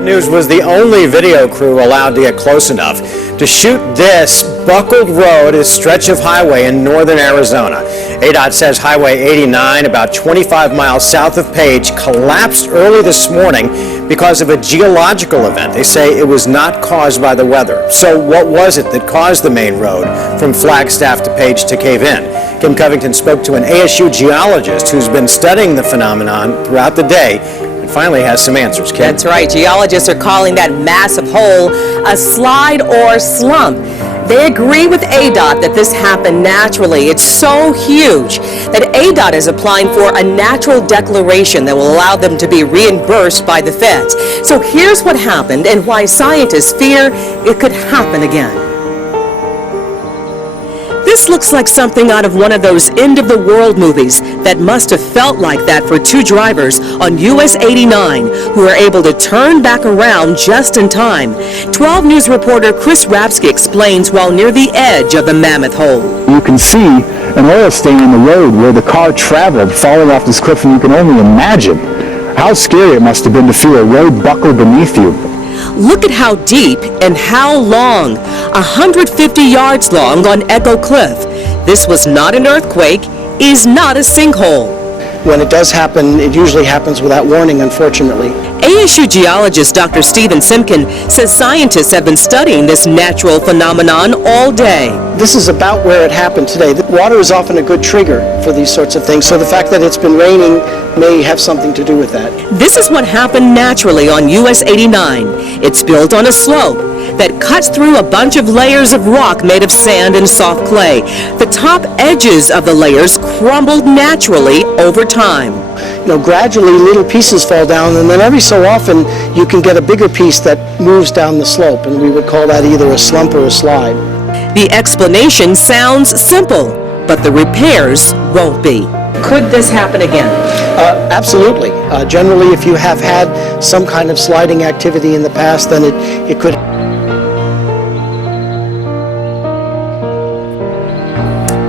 News was the only video crew allowed to get close enough to shoot this buckled road, a stretch of highway in northern Arizona. ADOT says Highway 89, about 25 miles south of Page, collapsed early this morning because of a geological event. They say it was not caused by the weather. So what was it that caused the main road from Flagstaff to Page to cave in? Kim Covington spoke to an ASU geologist who's been studying the phenomenon throughout the day and finally has some answers. Kim? That's right. Geologists are calling that massive hole a slide or slump. They agree with ADOT that this happened naturally. It's so huge that ADOT is applying for a natural declaration that will allow them to be reimbursed by the feds. So here's what happened and why scientists fear it could happen again. This looks like something out of one of those end-of-the-world movies that must have felt like that for two drivers on US 89 who were able to turn back around just in time. 12 News reporter Chris Rapsky explains while near the edge of the Mammoth Hole. You can see an oil stain on the road where the car traveled, falling off this cliff, and you can only imagine how scary it must have been to feel a road buckle beneath you. Look at how deep and how long. 150 yards long on Echo Cliff. This was not an earthquake, is not a sinkhole. When it does happen, it usually happens without warning, unfortunately. ASU geologist Dr. Stephen Simkin says scientists have been studying this natural phenomenon all day. This is about where it happened today. The water is often a good trigger for these sorts of things, so the fact that it's been raining may have something to do with that. This is what happened naturally on US 89. It's built on a slope that cuts through a bunch of layers of rock made of sand and soft clay. The top edges of the layers crumbled naturally over time. You know, gradually little pieces fall down, and then every so often you can get a bigger piece that moves down the slope, and we would call that either a slump or a slide. The explanation sounds simple, but the repairs won't be. Could this happen again? Absolutely. Generally, if you have had some kind of sliding activity in the past, then it could.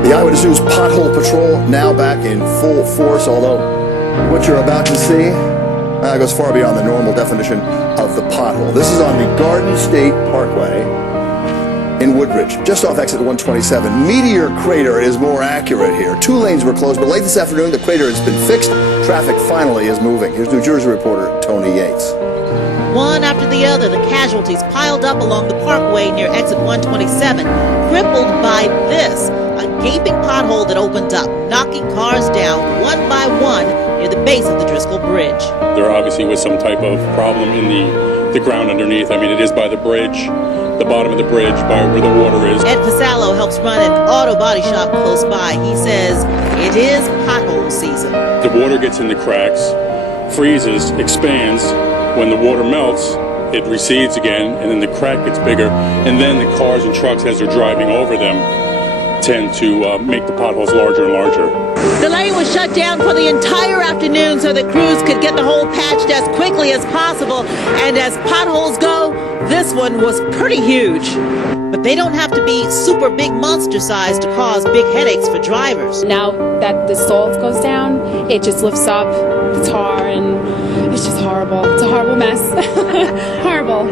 The Eyewitness News pothole patrol now back in full force, although what you're about to see goes far beyond the normal definition of the pothole. This is on the Garden State Parkway in Woodbridge, just off exit 127. Meteor Crater is more accurate here. Two lanes were closed, but late this afternoon the crater has been fixed. Traffic finally is moving. Here's New Jersey reporter Tony Yates. One after the other, the casualties piled up along the parkway near exit 127, crippled by this, a gaping pothole that opened up, knocking cars down one by one near the base of the Driscoll Bridge. There obviously was some type of problem in the ground underneath. I mean, it is by the bridge, the bottom of the bridge, by where the water is. Ed Pasallo helps run an auto body shop close by. He says it is pothole season. The water gets in the cracks, freezes, expands. When the water melts, it recedes again, and then the crack gets bigger, and then the cars and trucks, as they're driving over them, tend to make the potholes larger and larger. The lane was shut down for the entire afternoon so that crews could get the hole patched as quickly as possible, and as potholes go, this one was pretty huge. But they don't have to be super big monster size to cause big headaches for drivers. Now that the salt goes down, it just lifts up the tar, and it's just horrible. It's a horrible mess. Horrible.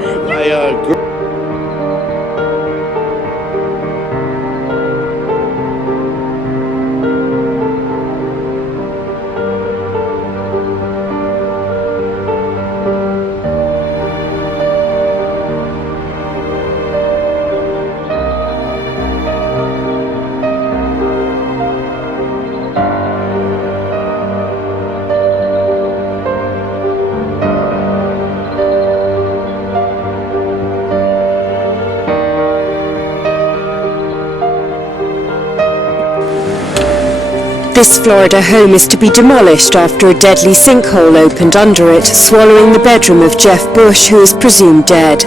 This Florida home is to be demolished after a deadly sinkhole opened under it, swallowing the bedroom of Jeff Bush, who is presumed dead.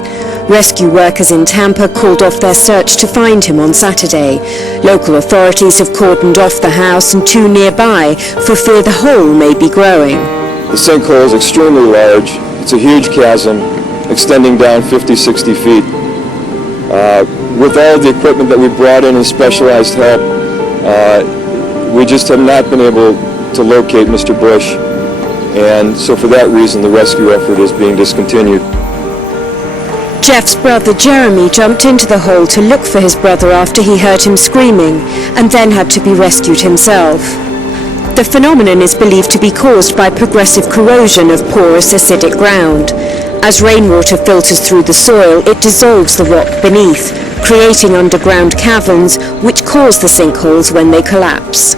Rescue workers in Tampa called off their search to find him on Saturday. Local authorities have cordoned off the house and two nearby for fear the hole may be growing. The sinkhole is extremely large. It's a huge chasm extending down 50-60 feet. With all the equipment that we brought in and specialized help, we just have not been able to locate Mr. Bush, and so for that reason the rescue effort is being discontinued. Jeff's brother Jeremy jumped into the hole to look for his brother after he heard him screaming, and then had to be rescued himself. The phenomenon is believed to be caused by progressive corrosion of porous acidic ground. As rainwater filters through the soil, it dissolves the rock beneath, creating underground caverns which cause the sinkholes when they collapse.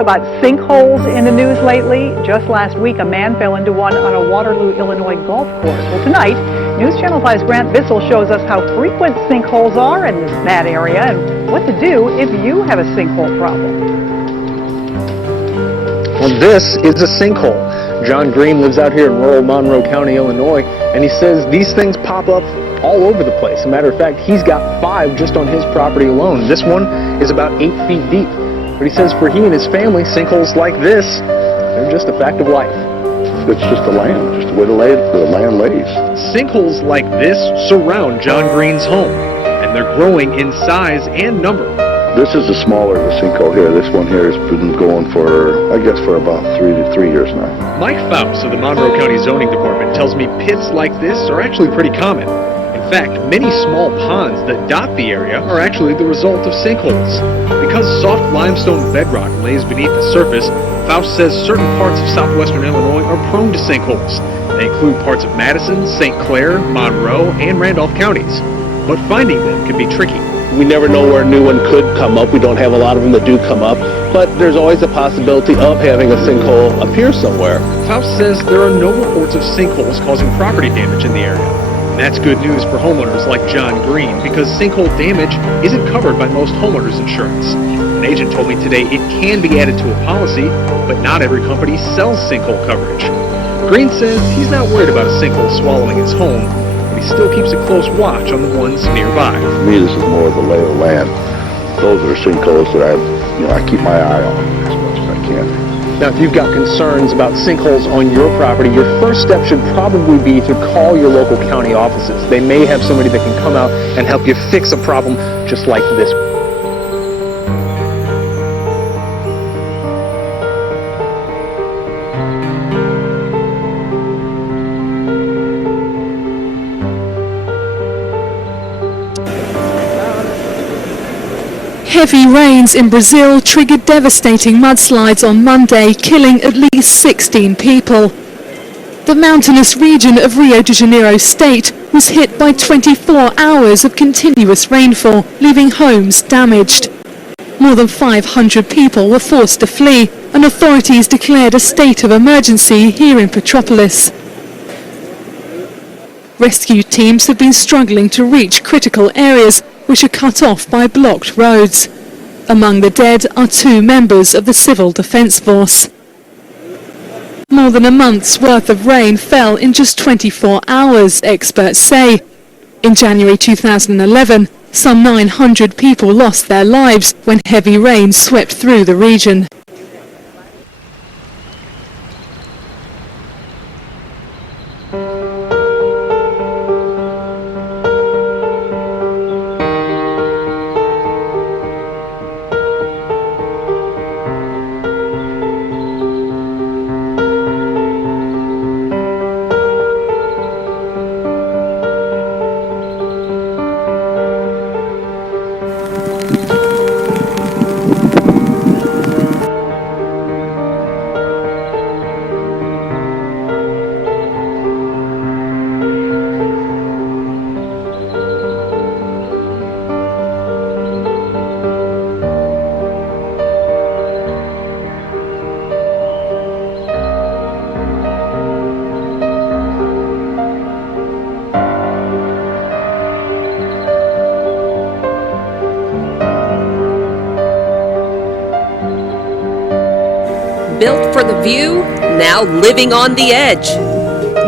About sinkholes in the news lately. Just last week, a man fell into one on a Waterloo, Illinois golf course. Well, tonight, News Channel 5's Grant Bissell shows us how frequent sinkholes are in that area and what to do if you have a sinkhole problem. Well, this is a sinkhole. John Green lives out here in rural Monroe County, Illinois, and he says these things pop up all over the place. As a matter of fact, he's got 5 just on his property alone. This one is about 8 feet deep. But he says for he and his family, sinkholes like this, they're just a fact of life. It's just the land, just the way the land lays. Sinkholes like this surround John Green's home, and they're growing in size and number. This is the smaller of the sinkhole here. This one here has been going for, I guess, for about 3 years now. Mike Faust of the Monroe County Zoning Department tells me pits like this are actually pretty common. In fact, many small ponds that dot the area are actually the result of sinkholes. Because soft limestone bedrock lays beneath the surface, Faust says certain parts of southwestern Illinois are prone to sinkholes. They include parts of Madison, St. Clair, Monroe, and Randolph counties. But finding them can be tricky. We never know where a new one could come up. We don't have a lot of them that do come up, but there's always a possibility of having a sinkhole appear somewhere. Faust says there are no reports of sinkholes causing property damage in the area. That's good news for homeowners like John Green, because sinkhole damage isn't covered by most homeowners insurance. An agent told me today it can be added to a policy, but not every company sells sinkhole coverage. Green says he's not worried about a sinkhole swallowing his home, but he still keeps a close watch on the ones nearby. For me, this is more of the lay of the land. Those are sinkholes that I keep my eye on as much as I can. Now, if you've got concerns about sinkholes on your property, your first step should probably be to call your local county offices. They may have somebody that can come out and help you fix a problem just like this. Heavy rains in Brazil triggered devastating mudslides on Monday, killing at least 16 people. The mountainous region of Rio de Janeiro state was hit by 24 hours of continuous rainfall, leaving homes damaged. More than 500 people were forced to flee, and authorities declared a state of emergency here in Petropolis. Rescue teams have been struggling to reach critical areas which are cut off by blocked roads. Among the dead are 2 members of the Civil Defence Force. More than a month's worth of rain fell in just 24 hours, experts say. In January 2011, some 900 people lost their lives when heavy rain swept through the region. Built for the view, now living on the edge.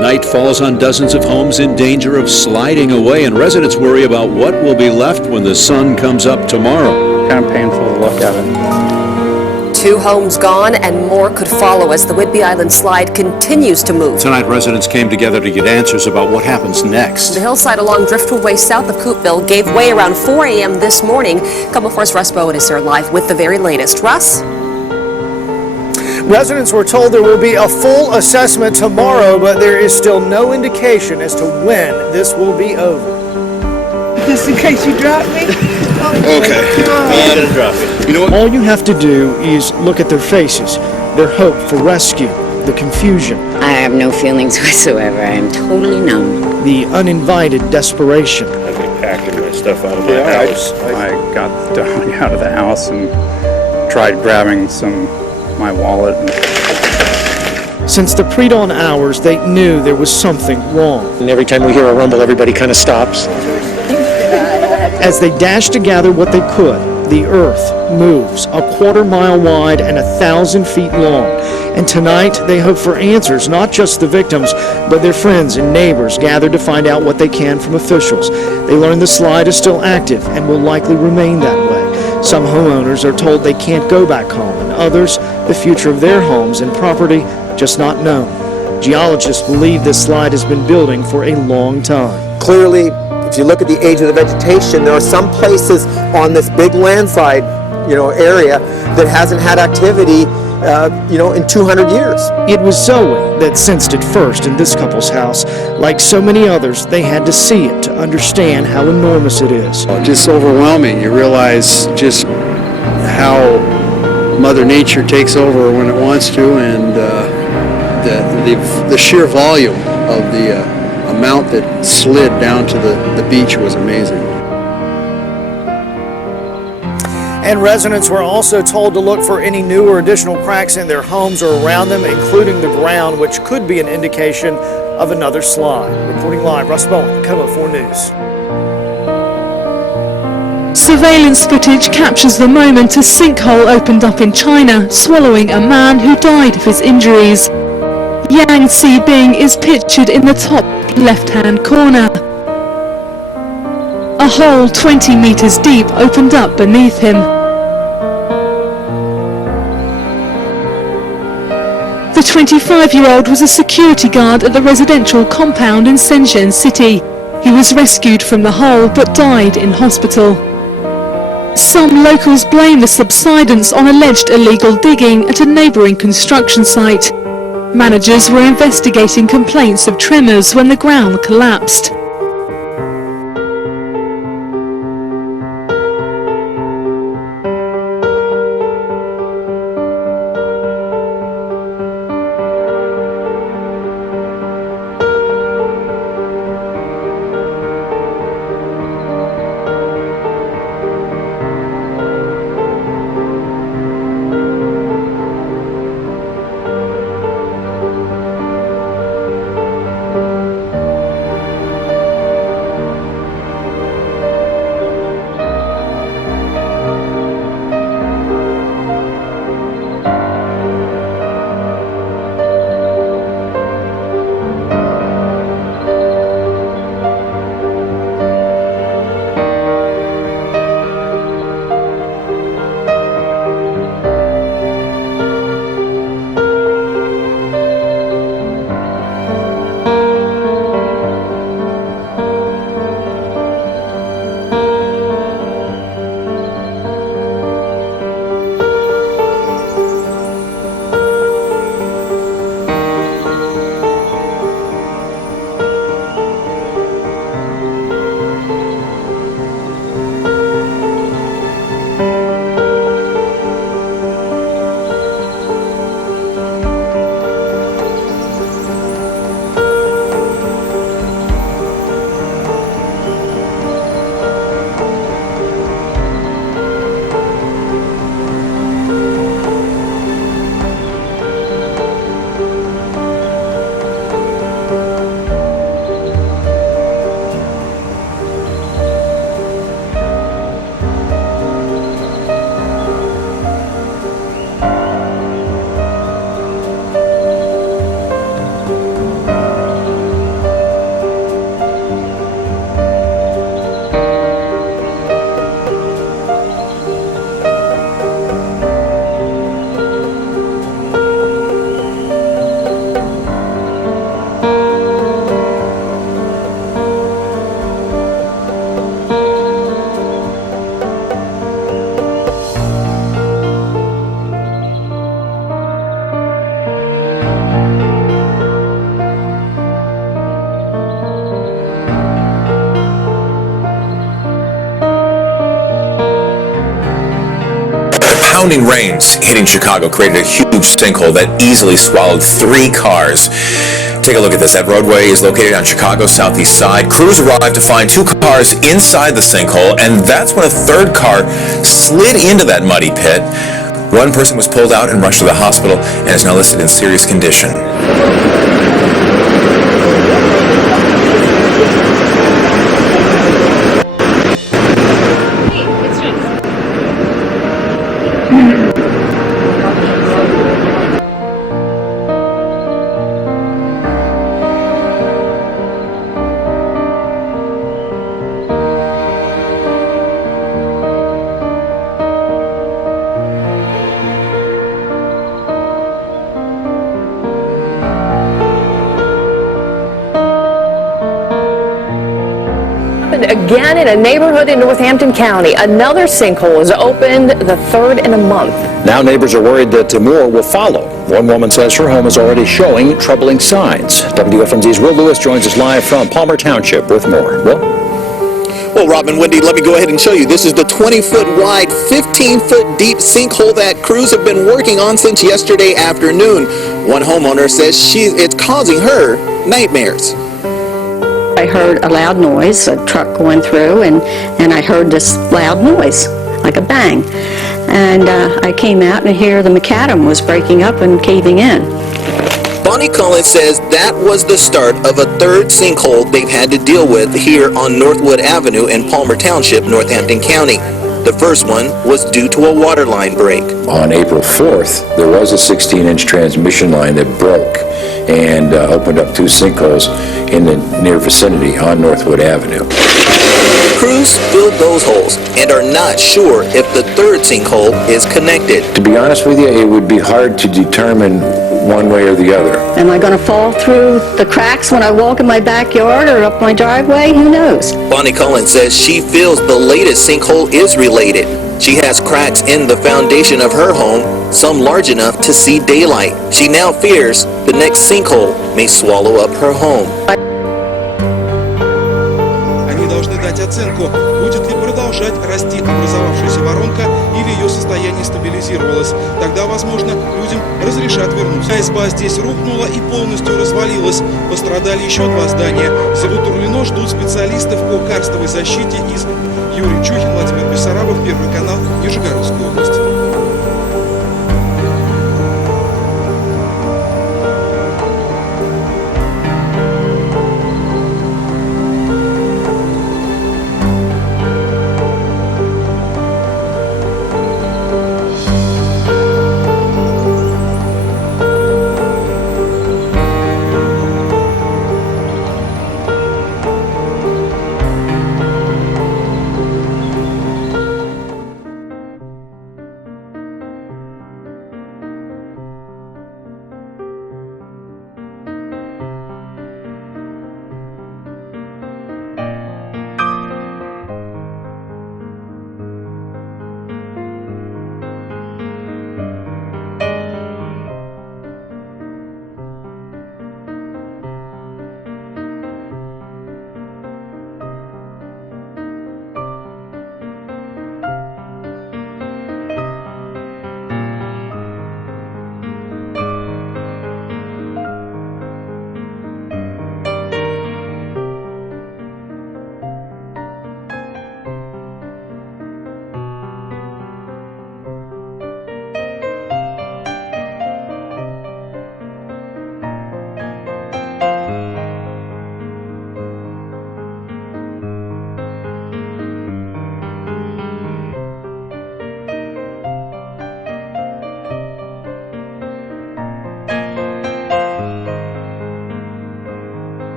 Night falls on dozens of homes in danger of sliding away, and residents worry about what will be left when the sun comes up tomorrow. Kind of painful to look at it. 2 homes gone and more could follow as the Whidbey Island slide continues to move. Tonight, residents came together to get answers about what happens next. The hillside along Driftwood Way south of Coopville gave way around 4 a.m. this morning. Couple Force Russ Bowen is there live with the very latest. Russ? Residents were told there will be a full assessment tomorrow, but there is still no indication as to when this will be over. Just in case you drop me? Okay. I'm gonna drop it. You know what? All you have to do is look at their faces, their hope for rescue, the confusion. I have no feelings whatsoever. I am totally numb. The uninvited desperation. I've been packing my stuff out of my house. I got the dog out of the house and tried grabbing my wallet. Since the pre-dawn hours, they knew there was something wrong. And every time we hear a rumble, everybody kind of stops. As they dashed to gather what they could, the earth moves a 1/4 mile wide and 1,000 feet long. And tonight, they hope for answers, not just the victims, but their friends and neighbors gathered to find out what they can from officials. They learn the slide is still active and will likely remain that way. Some homeowners are told they can't go back home, and others, the future of their homes and property, just not known. Geologists believe this slide has been building for a long time. Clearly, if you look at the age of the vegetation, there are some places on this big landslide, area that hasn't had activity, in 200 years. It was Zoe that sensed it first in this couple's house. Like so many others, they had to see it to understand how enormous it is. Just overwhelming. You realize just how Mother Nature takes over when it wants to, and the sheer volume of the amount that slid down to the beach was amazing. And residents were also told to look for any new or additional cracks in their homes or around them, including the ground, which could be an indication of another slide. Reporting live, Russ Bowen, KOMO 4 News. Surveillance footage captures the moment a sinkhole opened up in China, swallowing a man who died of his injuries. Yang Xibing is pictured in the top left-hand corner. A hole 20 meters deep opened up beneath him. The 25-year-old was a security guard at the residential compound in Shenzhen City. He was rescued from the hole but died in hospital. Some locals blame the subsidence on alleged illegal digging at a neighbouring construction site. Managers were investigating complaints of tremors when the ground collapsed. Pounding rains hitting Chicago created a huge sinkhole that easily swallowed 3 cars. Take a look at this. That roadway is located on Chicago's southeast side. Crews arrived to find 2 cars inside the sinkhole, and that's when a 3rd car slid into that muddy pit. 1 person was pulled out and rushed to the hospital and is now listed in serious condition. Again in a neighborhood in Northampton County, another sinkhole is opened, the 3rd in a month. Now neighbors are worried that more will follow. One woman says her home is already showing troubling signs. WFMZ's Will Lewis joins us live from Palmer Township with more. Will? Well, Robin, Wendy, let me go ahead and show you. This is the 20-foot wide, 15-foot deep sinkhole that crews have been working on since yesterday afternoon. One homeowner says it's causing her nightmares. I heard a loud noise, a truck going through, and I heard this loud noise, like a bang. And I came out and here the macadam was breaking up and caving in. Bonnie Cullen says that was the start of a 3rd sinkhole they've had to deal with here on Northwood Avenue in Palmer Township, Northampton County. The first one was due to a water line break. On April 4th, there was a 16-inch transmission line that broke and opened up 2 sinkholes in the near vicinity on Northwood Avenue. Crews filled those holes and are not sure if the 3rd sinkhole is connected. To be honest with you, it would be hard to determine one way or the other. Am I going to fall through the cracks when I walk in my backyard or up my driveway? Who knows? Bonnie Cullen says she feels the latest sinkhole is related. She has cracks in the foundation of her home, some large enough to see daylight. She now fears the next sinkhole may swallow up her home. Они должны дать оценку, будет ли продолжать расти образовавшаяся воронка или ее состояние стабилизировалось. Тогда, возможно, людям разрешат вернуться. Изба здесь рухнула и полностью развалилась. Пострадали еще 2 здания. Забутурлино ждут специалистов по карстовой защите из Юрий Чухин, Владимир Бессарабов, Первый канал, Нижегородская область.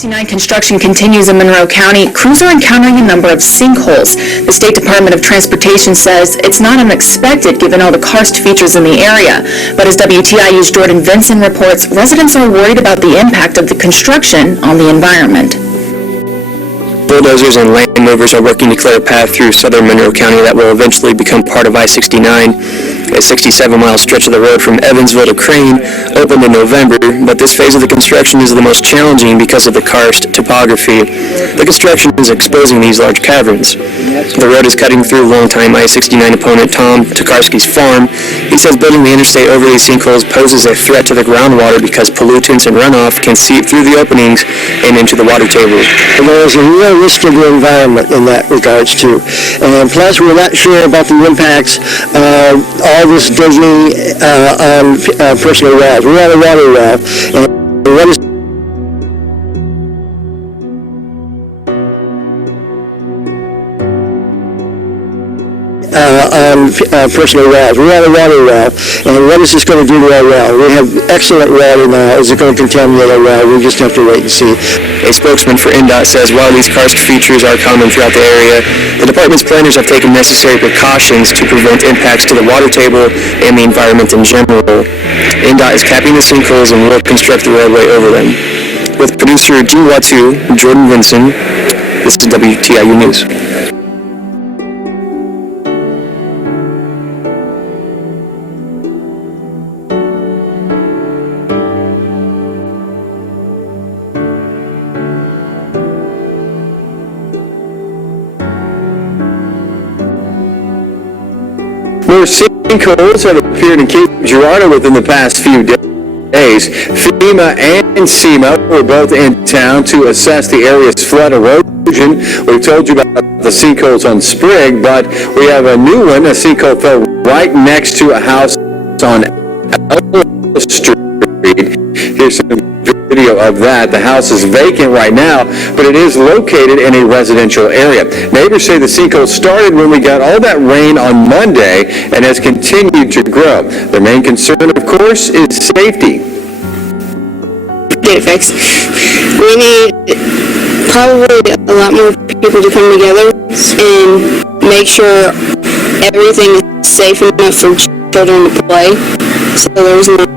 I-69 construction continues in Monroe County. Crews are encountering a number of sinkholes. The State Department of Transportation says it's not unexpected given all the karst features in the area. But as WTIU's Jordan Vinson reports, residents are worried about the impact of the construction on the environment. Bulldozers and land movers are working to clear a path through southern Monroe County that will eventually become part of I-69. A 67-mile stretch of the road from Evansville to Crane opened in November, but this phase of the construction is the most challenging because of the karst topography. The construction is exposing these large caverns. The road is cutting through longtime I-69 opponent Tom Tokarski's farm. He says building the interstate over these sinkholes poses a threat to the groundwater because pollutants and runoff can seep through the openings and into the water table. There is a real risk to the environment in that regards too. And plus, we're not sure about the impacts of all this digging on personal wells. We're on a water well, and what is personal wells. We're on a water well, and what is this going to do to our well? We have excellent water now. Is it going to contaminate our well? We just have to wait and see. A spokesman for INDOT says while these karst features are common throughout the area, the department's planners have taken necessary precautions to prevent impacts to the water table and the environment in general. INDOT is capping the sinkholes and will construct the roadway over them. With producer G. Watu, Jordan Vinson, this is WTIU News. More sinkholes have appeared in Cape Girardeau within the past few days. FEMA and SEMA were both in town to assess the area's flood erosion. We've told you about the sinkholes on Spring, but we have a new one. A sinkhole fell right next to a house on Elm Street. Here's some video of that. The house is vacant right now, but it is located in a residential area. Neighbors say the sinkhole started when we got all that rain on Monday and has continued to grow. Their main concern, of course, is safety. Get it fixed. We need probably a lot more people to come together and make sure everything is safe enough for children to play, so there's not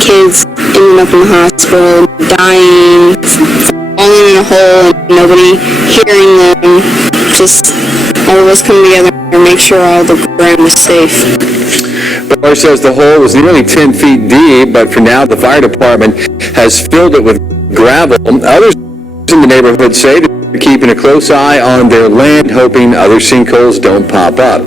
kids ending up in the hospital, dying, falling in a hole, and nobody hearing them. Just all of us come together and make sure all the ground is safe. Barr says the hole was nearly 10 feet deep, but for now the fire department has filled it with gravel. Others in the neighborhood say they're keeping a close eye on their land, hoping other sinkholes don't pop up.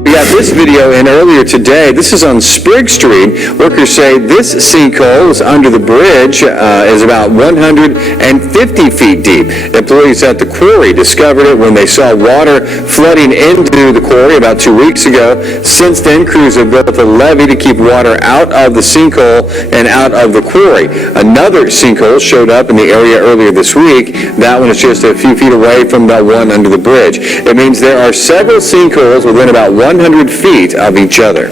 We got this video in earlier today. This is on Sprigg Street. Workers say this sinkhole is under the bridge, is about 150 feet deep. Employees at the quarry discovered it when they saw water flooding into the quarry about 2 weeks ago. Since then, crews have built a levee to keep water out of the sinkhole and out of the quarry. Another sinkhole showed up in the area earlier this week. That one is just a few feet away from the one under the bridge. It means there are several sinkholes within about 100 feet of each other.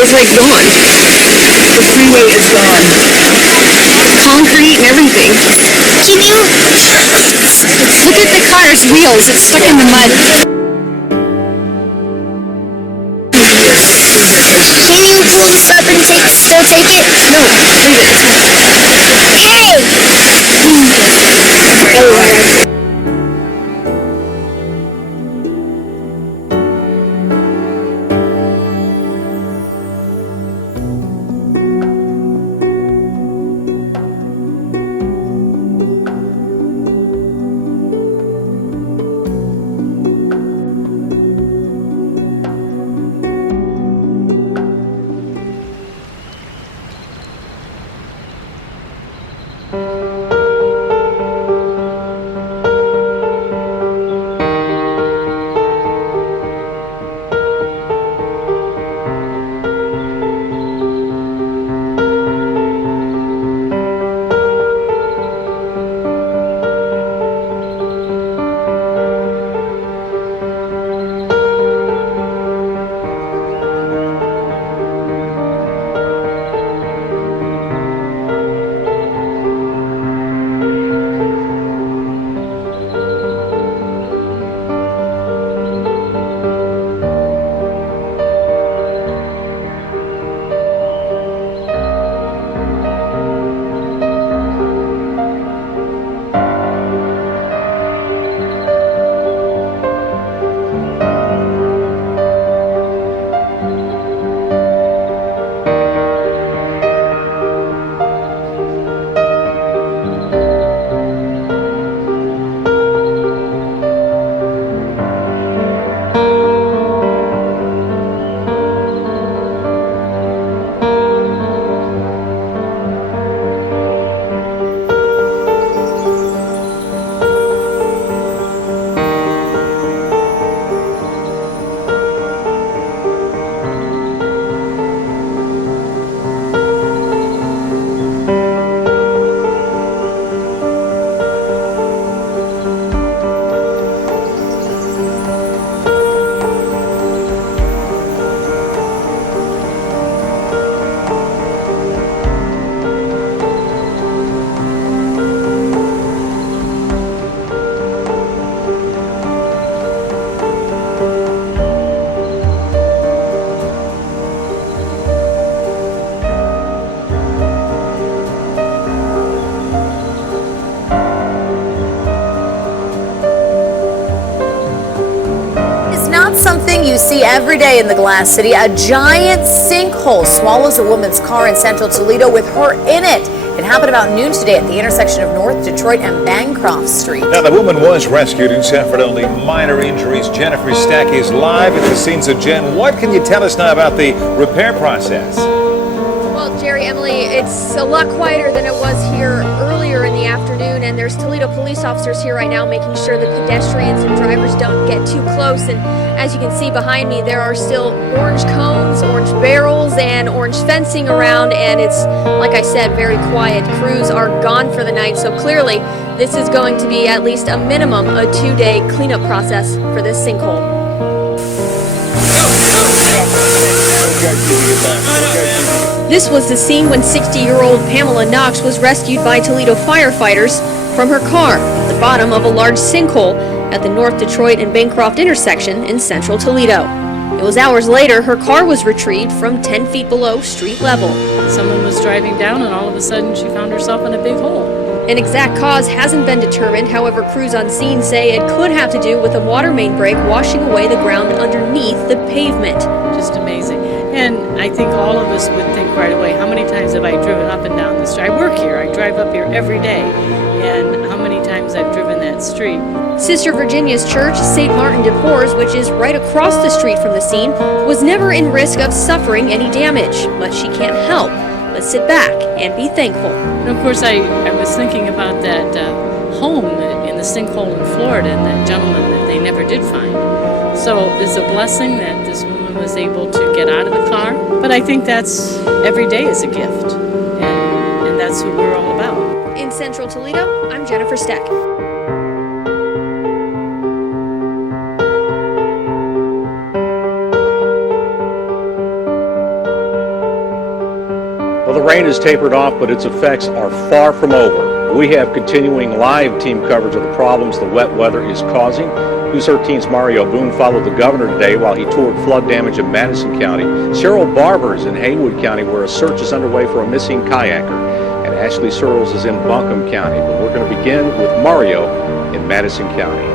is like gone. The freeway is gone. Concrete and everything. Can you look at the car's wheels? It's stuck in the mud. Can you pull this up and still take it? No, leave it. Hey! Oh, Something you see every day in the Glass City. A giant sinkhole swallows a woman's car in central Toledo with her in it. It happened about noon today at the intersection of North Detroit and Bancroft Street. Now, the woman was rescued and suffered only minor injuries. Jennifer Stack is live at the scenes. So, Jen, what can you tell us now about the repair process? Well, Jerry, Emily, it's a lot quieter than it was here earlier in the afternoon, and there's Toledo police officers here right now making sure that pedestrians and drivers don't get too close. And as you can see behind me, there are still orange cones, orange barrels, and orange fencing around, and it's, like I said, very quiet. Crews are gone for the night, so clearly this is going to be at least a minimum a 2-day cleanup process for this sinkhole. This was the scene when 60-year-old Pamela Knox was rescued by Toledo firefighters from her car at the bottom of a large sinkhole at the North Detroit and Bancroft intersection in central Toledo. It was hours later her car was retrieved from 10 feet below street level. Someone was driving down and all of a sudden she found herself in a big hole. An exact cause hasn't been determined. However, crews on scene say it could have to do with a water main break washing away the ground underneath the pavement. Just amazing. And I think all of us would think right away, how many times have I driven up and down the street? I work here, I drive up here every day, and how many times I've driven that street. Sister Virginia's church, St. Martin de Porres, which is right across the street from the scene, was never in risk of suffering any damage, but she can't help but sit back and be thankful. And of course, I was thinking about that home in the sinkhole in Florida and that gentleman that they never did find. So it's a blessing that this woman was able to get out of the car. But I think that's every day is a gift, and that's what we're all about. In central Toledo, I'm Jennifer Stack. Well, the rain has tapered off, but its effects are far from over. We have continuing live team coverage of the problems the wet weather is causing. News 13's Mario Boone followed the governor today while he toured flood damage in Madison County. Cheryl Barber is in Haywood County, where a search is underway for a missing kayaker. And Ashley Searles is in Buncombe County. But we're going to begin with Mario in Madison County.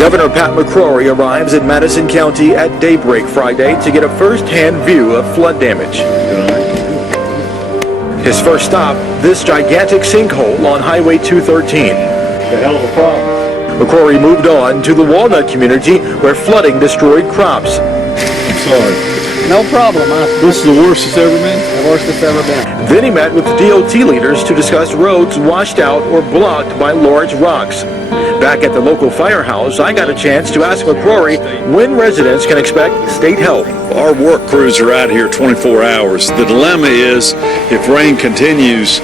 Governor Pat McCrory arrives in Madison County at daybreak Friday to get a first-hand view of flood damage. His first stop, this gigantic sinkhole on Highway 213. A hell of a problem. McCrory moved on to the Walnut community where flooding destroyed crops. I'm sorry. No problem, huh? This is the worst it's ever been? The worst it's ever been. Then he met with DOT leaders to discuss roads washed out or blocked by large rocks. Back at the local firehouse, I got a chance to ask McCrory when residents can expect state help. Our work crews are out here 24 hours. The dilemma is if rain continues,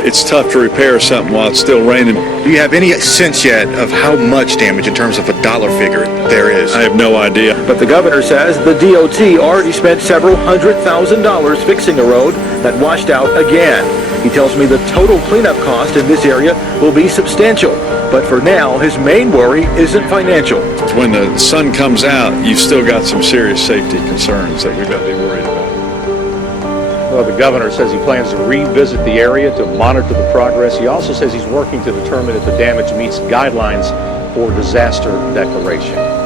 it's tough to repair something while it's still raining. Do you have any sense yet of how much damage in terms of a dollar figure there is? I have no idea. But the governor says the DOT already spent several $100,000 fixing a road that washed out again. He tells me the total cleanup cost in this area will be substantial. But for now, his main worry isn't financial. When the sun comes out, you've still got some serious safety concerns that we've got to be worried about. Well, the governor says he plans to revisit the area to monitor the progress. He also says he's working to determine if the damage meets guidelines for disaster declaration.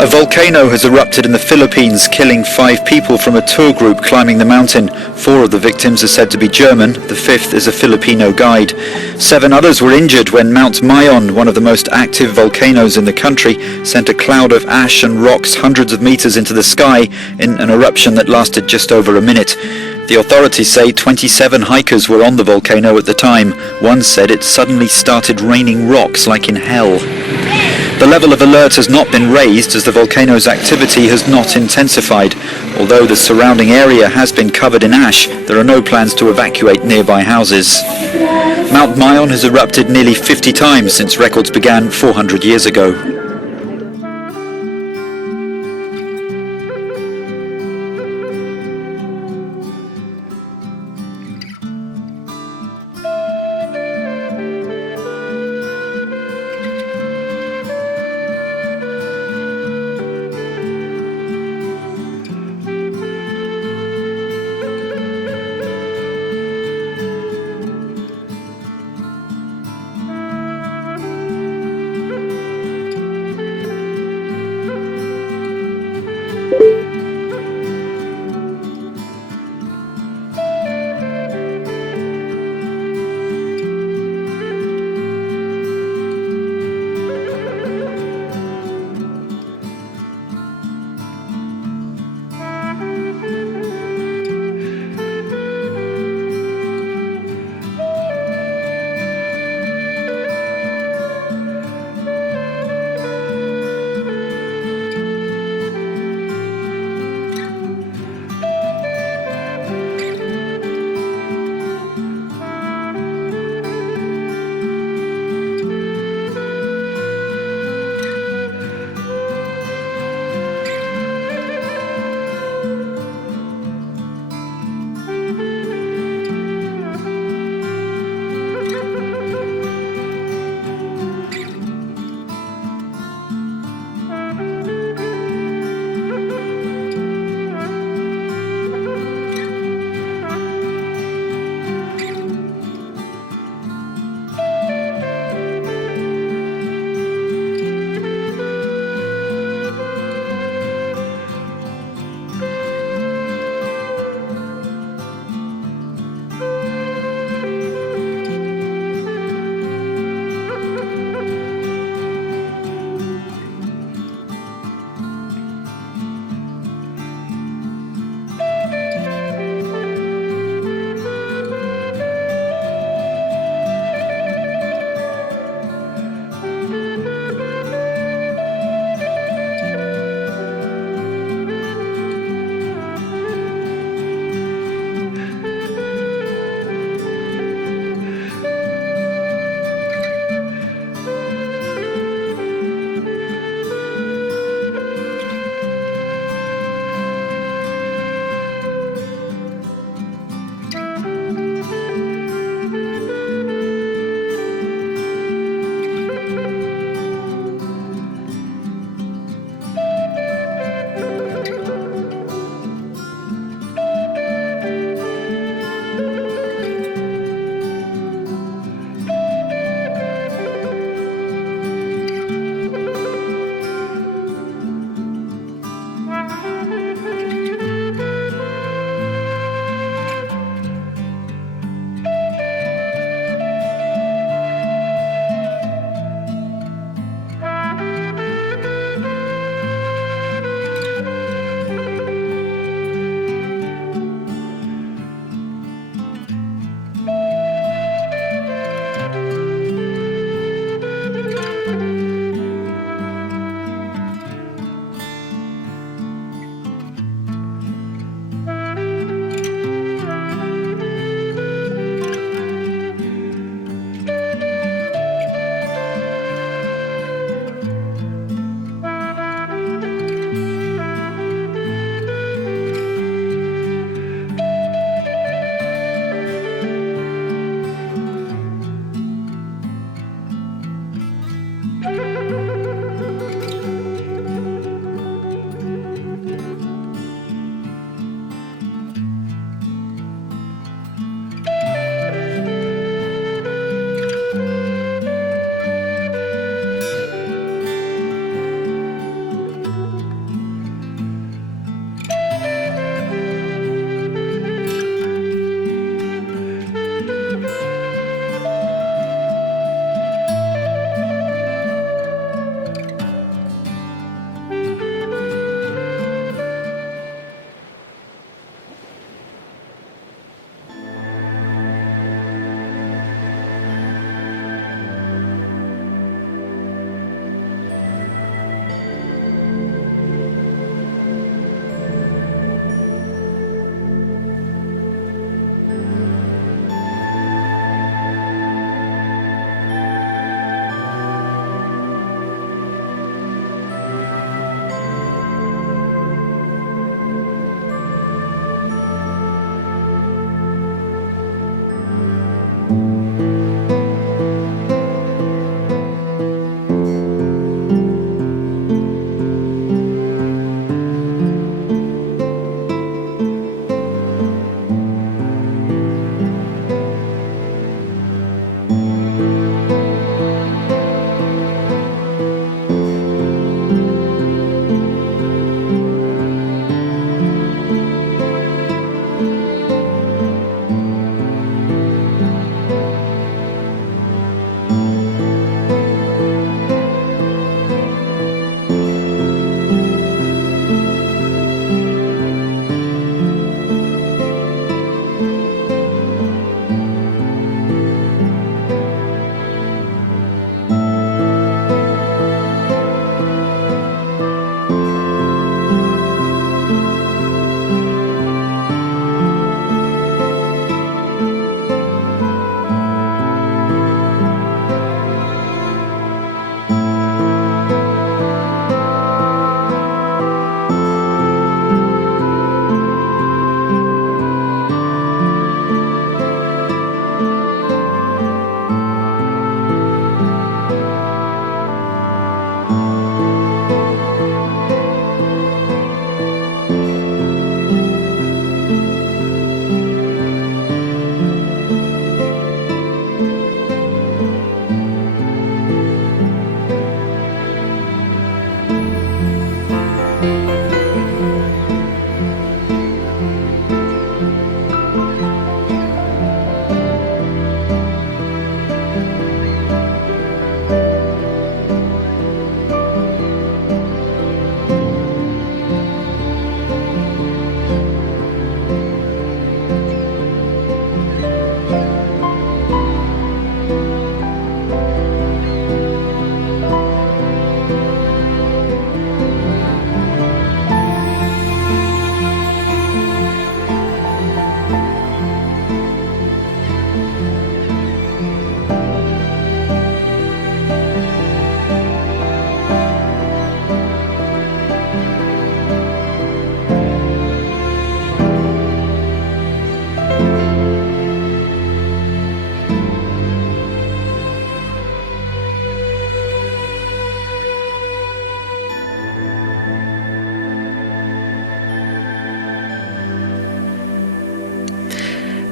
A volcano has erupted in the Philippines, killing 5 people from a tour group climbing the mountain. 4 of the victims are said to be German, the 5th is a Filipino guide. 7 others were injured when Mount Mayon, one of the most active volcanoes in the country, sent a cloud of ash and rocks hundreds of meters into the sky in an eruption that lasted just over a minute. The authorities say 27 hikers were on the volcano at the time. One said it suddenly started raining rocks like in hell. The level of alert has not been raised as the volcano's activity has not intensified. Although the surrounding area has been covered in ash, there are no plans to evacuate nearby houses. Mount Mayon has erupted nearly 50 times since records began 400 years ago.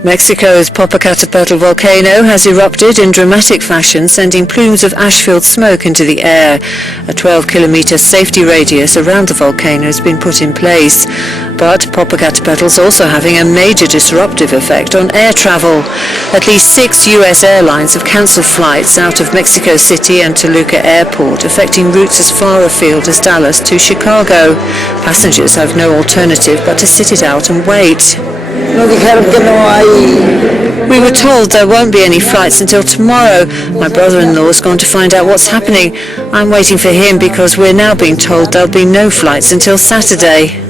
Mexico's Popocatépetl volcano has erupted in dramatic fashion, sending plumes of ash-filled smoke into the air. A 12-kilometre safety radius around the volcano has been put in place. But Popocatépetl is also having a major disruptive effect on air travel. At least 6 U.S. airlines have cancelled flights out of Mexico City and Toluca Airport, affecting routes as far afield as Dallas to Chicago. Passengers have no alternative but to sit it out and wait. We were told there won't be any flights until tomorrow. My brother-in-law has gone to find out what's happening. I'm waiting for him because we're now being told there'll be no flights until Saturday.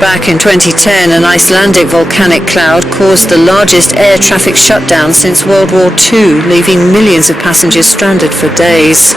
Back in 2010, an Icelandic volcanic cloud caused the largest air traffic shutdown since World War II, leaving millions of passengers stranded for days.